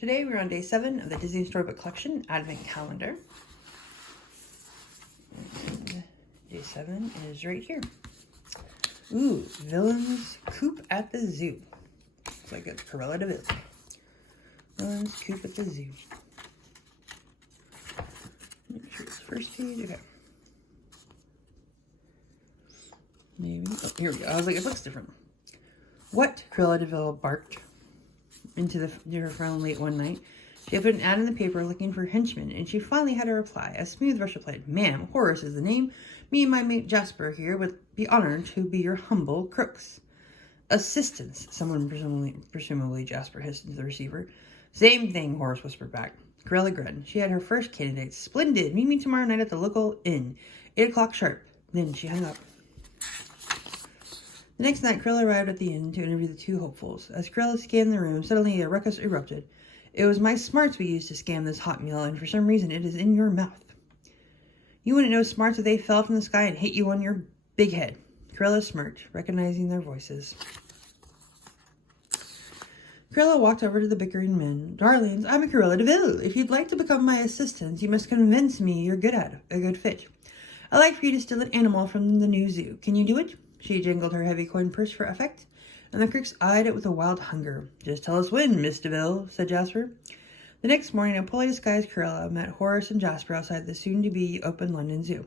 Today we're on day 7 of the Disney Storybook Collection Advent Calendar. And day 7 is right here. Ooh, Villain's Coop at the Zoo. Looks like it's Cruella de Vil. Villain's Coop at the Zoo. Make sure it's first page. Okay. Maybe. Oh, here we go. I was like, it looks different. What? Cruella de Vil barked into her phone late one night. She had put an ad in the paper looking for henchmen, and she finally had a reply. A smooth voice replied, "Ma'am, Horace is the name. Me and my mate Jasper here would be honored to be your humble crooks." "Assistants," someone presumably Jasper hissed into the receiver. "Same thing," Horace whispered back. Cruella grinned. She had her first candidate. "Splendid. Meet me tomorrow night at the local inn. 8 o'clock sharp." Then she hung up. The next night, Cruella arrived at the inn to interview the two hopefuls. As Cruella scanned the room, suddenly a ruckus erupted. "It was my smarts we used to scam this hot meal, and for some reason it is in your mouth." "You wouldn't know smarts if they fell from the sky and hit you on your big head." Cruella smirked, recognizing their voices. Cruella walked over to the bickering men. "Darlings, I'm a Cruella de Vil. If you'd like to become my assistants, you must convince me you're a good fit. I'd like for you to steal an animal from the new zoo. Can you do it?" She jingled her heavy coin purse for effect, and the crooks eyed it with a wild hunger. "Just tell us when, Miss de Vil," said Jasper. The next morning, a fully disguised Cruella met Horace and Jasper outside the soon-to-be open London Zoo.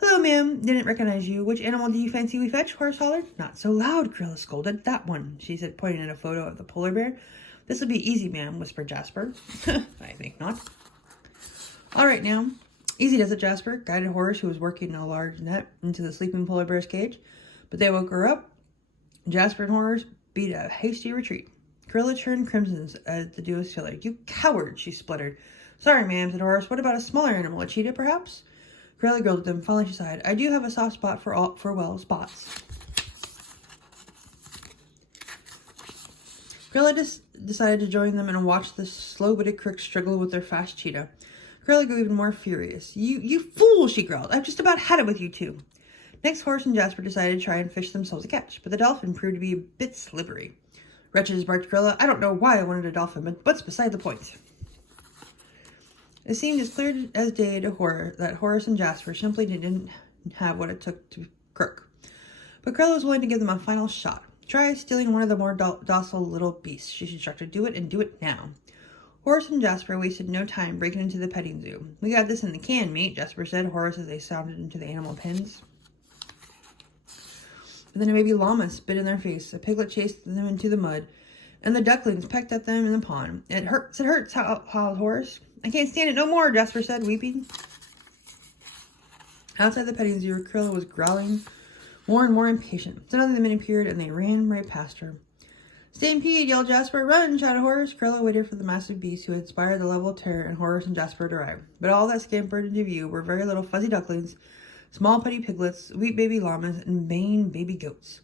"Hello, ma'am. Didn't recognize you. Which animal do you fancy we fetch?" Horace hollered. "Not so loud," Cruella scolded. "That one," she said, pointing at a photo of the polar bear. "This'll be easy, ma'am," whispered Jasper. "I think not." "All right, now. Easy does it," Jasper guided Horace, who was working a large net, into the sleeping polar bear's cage. But they woke her up. Jasper and Horace beat a hasty retreat. Cruella turned crimson as the duo stilled. "You coward," she spluttered. "Sorry, ma'am," said Horace. "What about a smaller animal? A cheetah, perhaps?" Cruella grilled at them. Finally, she sighed. "I do have a soft spot for spots." Cruella decided to join them and watch the slow-witted crooks struggle with their fast cheetah. Cruella grew even more furious. You fool," she growled. "I've just about had it with you two." Next, Horace and Jasper decided to try and fish themselves a catch, but the dolphin proved to be a bit slippery. "Wretches," barked Cruella. "I don't know why I wanted a dolphin, but what's beside the point?" It seemed as clear as day to Horace that Horace and Jasper simply didn't have what it took to croak. But Cruella was willing to give them a final shot. "Try stealing one of the more docile little beasts," she instructed. "Do it, and do it now." Horace and Jasper wasted no time breaking into the petting zoo. "We got this in the can, mate," Jasper said, Horace, as they sounded into the animal pens. But then a baby llama spit in their face, a piglet chased them into the mud, and the ducklings pecked at them in the pond. "It hurts, howled Horace. "I can't stand it no more," Jasper said, weeping. Outside the petting zoo, Cruella was growling more and more impatient. Suddenly the men appeared, and they ran right past her. "Stampede," yelled Jasper. "Run," shouted Horace. Cruella waited for the massive beast who had inspired the level of terror and Horace and Jasper to arrive. But all that scampered into view were very little fuzzy ducklings, small putty piglets, sweet baby llamas, and baying baby goats.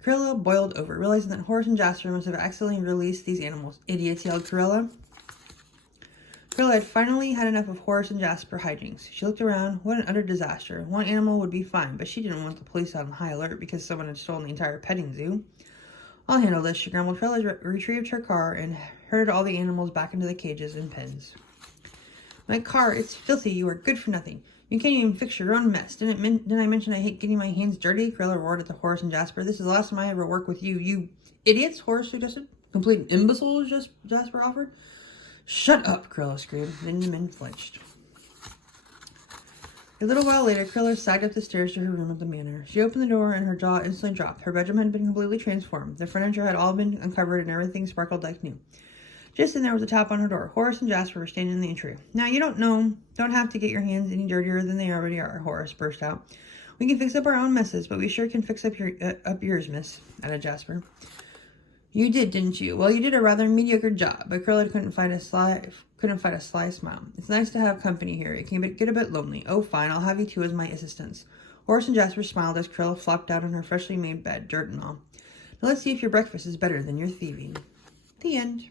Cruella boiled over, realizing that Horace and Jasper must have accidentally released these animals. "Idiots," yelled Cruella. Cruella had finally had enough of Horace and Jasper hijinks. She looked around. What an utter disaster. One animal would be fine, but she didn't want the police on high alert because someone had stolen the entire petting zoo. "I'll handle this," she grumbled. Cruella retrieved her car and herded all the animals back into the cages and pens. "My car, it's filthy. You are good for nothing. You can't even fix your own mess. Didn't I mention I hate getting my hands dirty?" Cruella roared at the Horace and Jasper. "This is the last time I ever work with you. You idiots," Horace suggested. "Complete imbeciles," Jasper offered. "Shut up," Cruella screamed. Then the men flinched. A little while later, Cruella sagged up the stairs to her room at the manor. She opened the door and her jaw instantly dropped. Her bedroom had been completely transformed. The furniture had all been uncovered and everything sparkled like new. Just then there was a tap on her door. Horace and Jasper were standing in the entry. "Now, you don't have to get your hands any dirtier than they already are," Horace burst out. "We can fix up our own messes, but we sure can fix up yours, miss," added Jasper. "You did, didn't you? Well, you did a rather mediocre job," but Cruella couldn't fight a sly smile. "It's nice to have company here. It can get a bit lonely." "Oh, fine. I'll have you two as my assistants." Horace and Jasper smiled as Cruella flopped out on her freshly made bed, dirt and all. "Now let's see if your breakfast is better than your thieving." The end.